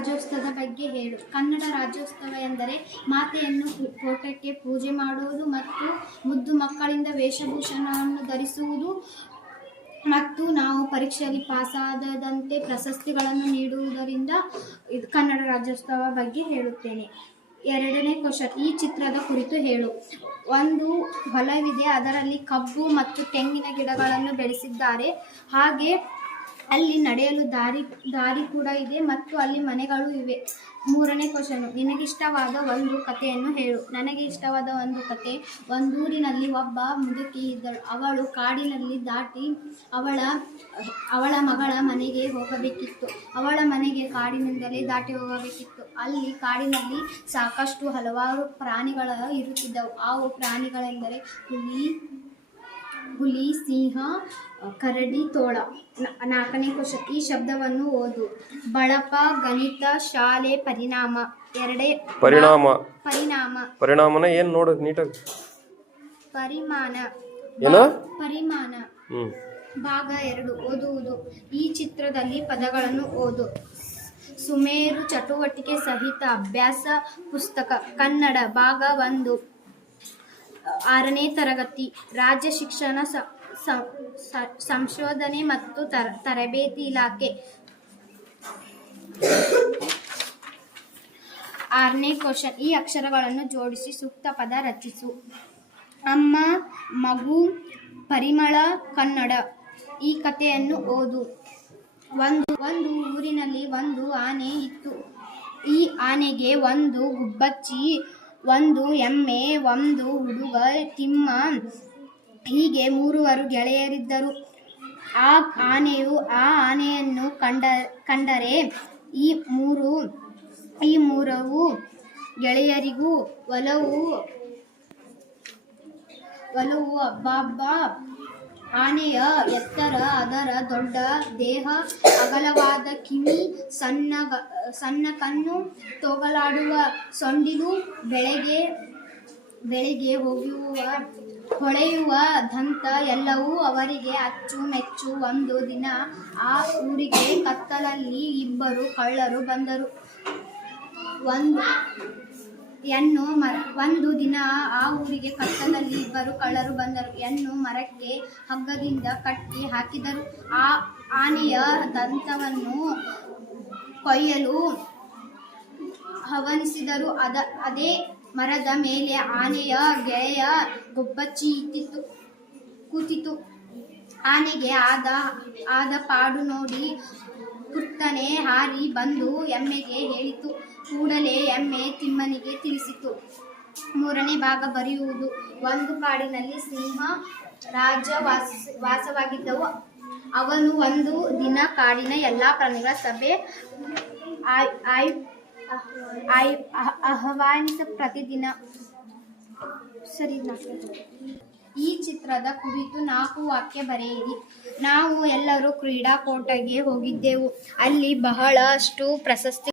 ರಾಜ್ಯೋತ್ಸವದ ಬಗ್ಗೆ ಹೇಳು. ಕನ್ನಡ ರಾಜ್ಯೋತ್ಸವ ಎಂದರೆ ಮಾತೆಯನ್ನು ಕೋಟಕ್ಕೆ ಪೂಜೆ ಮಾಡುವುದು ಮತ್ತು ಮುದ್ದು ಮಕ್ಕಳಿಂದ ವೇಷಭೂಷಣವನ್ನು ಧರಿಸುವುದು ಮತ್ತು ನಾವು ಪರೀಕ್ಷೆಯಲ್ಲಿ ಪಾಸಾದಂತೆ ಪ್ರಶಸ್ತಿಗಳನ್ನು ನೀಡುವುದರಿಂದ ಕನ್ನಡ ರಾಜ್ಯೋತ್ಸವ ಬಗ್ಗೆ ಹೇಳುತ್ತೇನೆ. 2ನೇ ಕ್ವಶನ್, ಈ ಚಿತ್ರದ ಕುರಿತು ಹೇಳು. ಒಂದು ಹೊಲವಿದೆ, ಅದರಲ್ಲಿ ಕಬ್ಬು ಮತ್ತು ತೆಂಗಿನ ಗಿಡಗಳನ್ನು ಬೆಳೆಸಿದ್ದಾರೆ. ಹಾಗೆ ಅಲ್ಲಿ ನಡೆಯಲು ದಾರಿ ಕೂಡ ಇದೆ ಮತ್ತು ಅಲ್ಲಿ ಮನೆಗಳು ಇವೆ. 3ನೇ ಕ್ವಶನ್, ನಿನಗಿಷ್ಟವಾದ ಒಂದು ಕಥೆಯನ್ನು ಹೇಳು. ನನಗೆ ಇಷ್ಟವಾದ ಒಂದು ಕಥೆ, ಒಂದೂರಿನಲ್ಲಿ ಒಬ್ಬ ಮುದುಕಿ ಇದ್ದಳು. ಅವಳು ಕಾಡಿನಲ್ಲಿ ದಾಟಿ ಅವಳ ಮಗಳ ಮನೆಗೆ ಹೋಗಬೇಕಿತ್ತು. ಅವಳ ಮನೆಗೆ ಕಾಡಿನಿಂದಲೇ ದಾಟಿ ಹೋಗಬೇಕಿತ್ತು. ಅಲ್ಲಿ ಕಾಡಿನಲ್ಲಿ ಸಾಕಷ್ಟು ಹಲವಾರು ಪ್ರಾಣಿಗಳು ಇರುತ್ತಿದ್ದವು. ಅವು ಪ್ರಾಣಿಗಳೆಂದರೆ ಹುಲಿ, ಸಿಂಹ, ಕರಡಿ, ತೋಳ. 4ನೇ ಕ್ವಶನ್, ಈ ಶಬ್ದವನ್ನು ಓದು. ಬಳಪ, ಗಣಿತ, ಶಾಲೆ, ಪರಿಣಾಮ. ಪರಿಣಾಮನ ಏನು ನೋಡು ನೀಟಾಗಿ. ಪರಿಮಾಣ. ಭಾಗ 2, ಓದುವುದು. ಈ ಚಿತ್ರದಲ್ಲಿ ಪದಗಳನ್ನು ಓದು. ಸುಮೇರು ಚಟುವಟಿಕೆ ಸಹಿತ ಅಭ್ಯಾಸ ಪುಸ್ತಕ. ಕನ್ನಡ ಭಾಗ 1, 6ನೇ ತರಗತಿ. ರಾಜ್ಯ ಶಿಕ್ಷಣ ಸಂಶೋಧನೆ ಮತ್ತು ತರಬೇತಿ ಇಲಾಖೆ. 6ನೇ ಕ್ವಶನ್, ಈ ಅಕ್ಷರಗಳನ್ನು ಜೋಡಿಸಿ ಸೂಕ್ತ ಪದ ರಚಿಸು. ಅಮ್ಮ, ಮಗು, ಪರಿಮಳ, ಕನ್ನಡ. ಈ ಕಥೆಯನ್ನು ಓದು. ಒಂದು ಊರಿನಲ್ಲಿ ಒಂದು ಆನೆ ಇತ್ತು. ಈ ಆನೆಗೆ ಒಂದು ಗುಬ್ಬಚ್ಚಿ, ಒಂದು ಎಮ್ಮೆ, ಒಂದು ಹುಡುಗ ತಿಮ್ಮ, ಹೀಗೆ 3 ಗೆಳೆಯರಿದ್ದರು. ಆ ಆನೆಯನ್ನು ಕಂಡರೆ ಈ ಮೂರು ಗೆಳೆಯರಿಗೂ ಒಲವು. ಅಬ್ಬಬ್ಬಾ, ಆನೆಯ ಎತ್ತರ, ಅದರ ದೊಡ್ಡ ದೇಹ, ಅಗಲವಾದ ಕಿವಿ, ಸಣ್ಣ ಕಣ್ಣು, ತೊಗಲಾಡುವ ಸೊಂಡಿಲು, ಬೆಳೆಗೆ ಹೊಳೆಯುವ ದಂತ ಎಲ್ಲವೂ ಅವರಿಗೆ ಅಚ್ಚುಮೆಚ್ಚು. ಒಂದು ದಿನ ಆ ಊರಿಗೆ ಕತ್ತಲಲ್ಲಿ 2 ಕಳ್ಳರು ಬಂದರು. ಹೆಣ್ಣು ಮರಕ್ಕೆ ಹಗ್ಗದಿಂದ ಕಟ್ಟಿ ಹಾಕಿದರು. ಆ ಆನೆಯ ದಂತವನ್ನು ಕೊಯ್ಯಲು ಹವಣಿಸಿದರು. ಅದೇ ಮರದ ಮೇಲೆ ಆನೆಯ ಗೆಳೆಯ ಗುಬ್ಬಚ್ಚಿ ಕೂತಿತು. ಆನೆಗೆ ಆದ ಪಾಡು ನೋಡಿ ಪುಟ್ಟನೆ ಹಾರಿ ಬಂದು ಎಮ್ಮೆಗೆ ಹೇಳಿತು. ಕೂಡಲೇ ಎಮ್ಮೆ ತಿಮ್ಮನಿಗೆ ತಿಳಿಸಿತು. 3ನೇ ಭಾಗ, ಬರೆಯುವುದು. ಒಂದು ಕಾಡಿನಲ್ಲಿ ಸಿಂಹ ರಾಜ ವಾಸವಾಗಿದ್ದವು. ಅವನು ಒಂದು ದಿನ ಕಾಡಿನ ಎಲ್ಲ ಪ್ರಾಣಿಗಳ ಸಭೆ ಆಹ್ವಾನಿಸ ಪ್ರತಿದಿನ. ಈ ಚಿತ್ರದ ಕುರಿತು 4 ವಾಕ್ಯ ಬರೆಯಿರಿ. ನಾವು ಎಲ್ಲರೂ ಕ್ರೀಡಾಕೂಟಕ್ಕೆ ಹೋಗಿದ್ದೆವು. ಅಲ್ಲಿ ಬಹಳಷ್ಟು ಪ್ರಶಸ್ತಿ